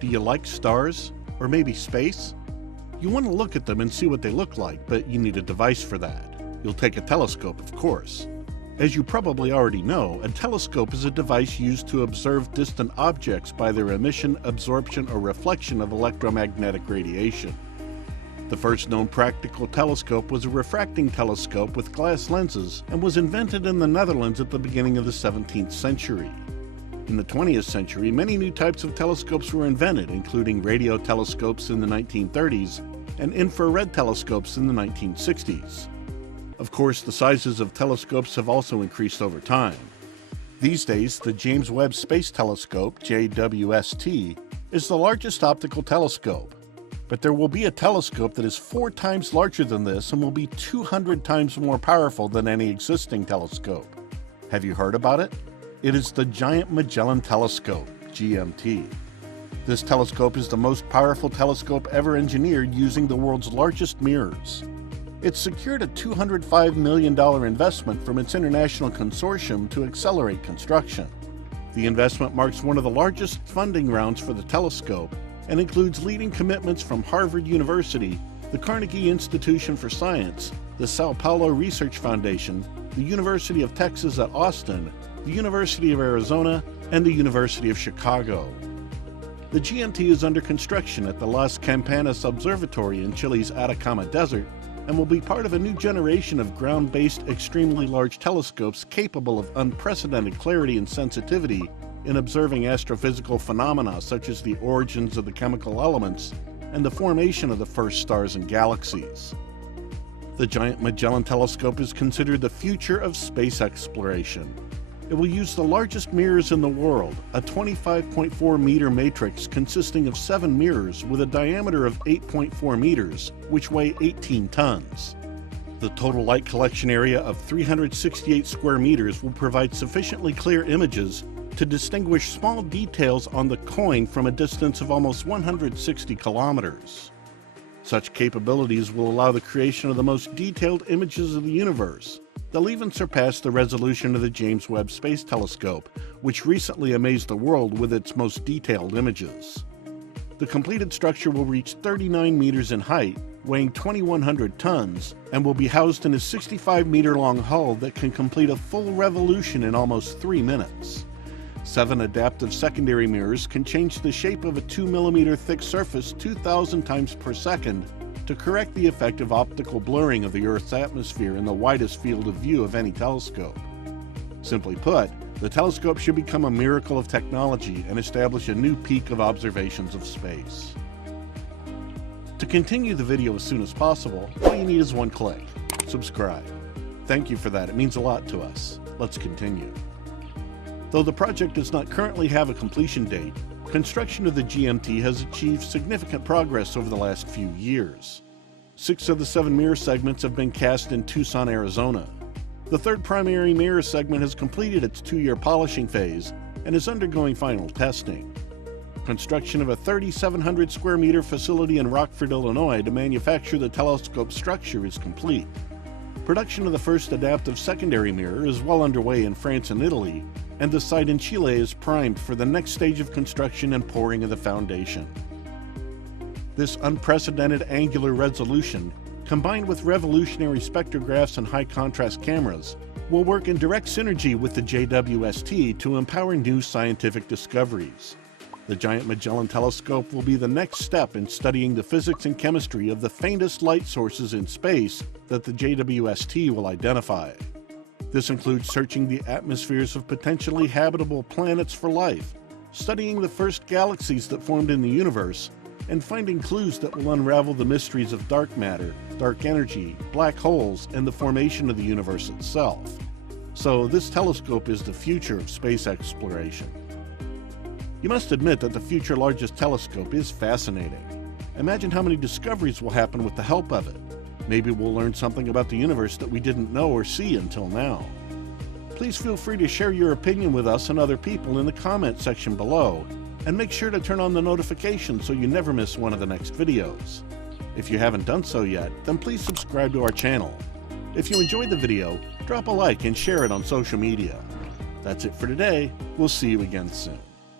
Do you like stars? Or maybe space? You want to look at them and see what they look like, but you need a device for that. You'll take a telescope, of course. As you probably already know, a telescope is a device used to observe distant objects by their emission, absorption, or reflection of electromagnetic radiation. The first known practical telescope was a refracting telescope with glass lenses and was invented in the Netherlands at the beginning of the 17th century. In the 20th century, many new types of telescopes were invented, including radio telescopes in the 1930s and infrared telescopes in the 1960s. Of course, the sizes of telescopes have also increased over time. These days, the James Webb Space Telescope, JWST, is the largest optical telescope. But there will be a telescope that is 4 times larger than this and will be 200 times more powerful than any existing telescope. Have you heard about it? It is the Giant Magellan Telescope, GMT. This telescope is the most powerful telescope ever engineered using the world's largest mirrors. It secured a $205 million investment from its international consortium to accelerate construction. The investment marks one of the largest funding rounds for the telescope and includes leading commitments from Harvard University, the Carnegie Institution for Science, the Sao Paulo Research Foundation, the University of Texas at Austin, the University of Arizona, and the University of Chicago. The GMT is under construction at the Las Campanas Observatory in Chile's Atacama Desert and will be part of a new generation of ground-based extremely large telescopes capable of unprecedented clarity and sensitivity in observing astrophysical phenomena such as the origins of the chemical elements and the formation of the first stars and galaxies. The Giant Magellan Telescope is considered the future of space exploration. It will use the largest mirrors in the world, a 25.4-meter matrix consisting of 7 mirrors with a diameter of 8.4 meters, which weigh 18 tons. The total light collection area of 368 square meters will provide sufficiently clear images to distinguish small details on the coin from a distance of almost 160 kilometers. Such capabilities will allow the creation of the most detailed images of the universe. They'll even surpass the resolution of the James Webb Space Telescope, which recently amazed the world with its most detailed images. The completed structure will reach 39 meters in height, weighing 2,100 tons, and will be housed in a 65-meter-long hull that can complete a full revolution in almost 3 minutes. 7 adaptive secondary mirrors can change the shape of a 2-millimeter thick surface 2,000 times per second to correct the effect of optical blurring of the Earth's atmosphere in the widest field of view of any telescope. Simply put, the telescope should become a miracle of technology and establish a new peak of observations of space. To continue the video as soon as possible, all you need is 1 click. Subscribe. Thank you for that, it means a lot to us. Let's continue. Though the project does not currently have a completion date, construction of the GMT has achieved significant progress over the last few years. 6 of the 7 mirror segments have been cast in Tucson, Arizona. The 3rd primary mirror segment has completed its 2-year polishing phase and is undergoing final testing. Construction of a 3,700 square meter facility in Rockford, Illinois to manufacture the telescope structure is complete. Production of the first adaptive secondary mirror is well underway in France and Italy, and the site in Chile is primed for the next stage of construction and pouring of the foundation. This unprecedented angular resolution, combined with revolutionary spectrographs and high-contrast cameras, will work in direct synergy with the JWST to empower new scientific discoveries. The Giant Magellan Telescope will be the next step in studying the physics and chemistry of the faintest light sources in space that the JWST will identify. This includes searching the atmospheres of potentially habitable planets for life, studying the first galaxies that formed in the universe, and finding clues that will unravel the mysteries of dark matter, dark energy, black holes, and the formation of the universe itself. So this telescope is the future of space exploration. You must admit that the future largest telescope is fascinating. Imagine how many discoveries will happen with the help of it. Maybe we'll learn something about the universe that we didn't know or see until now. Please feel free to share your opinion with us and other people in the comment section below, and make sure to turn on the notifications so you never miss one of the next videos. If you haven't done so yet, then please subscribe to our channel. If you enjoyed the video, drop a like and share it on social media. That's it for today. We'll see you again soon.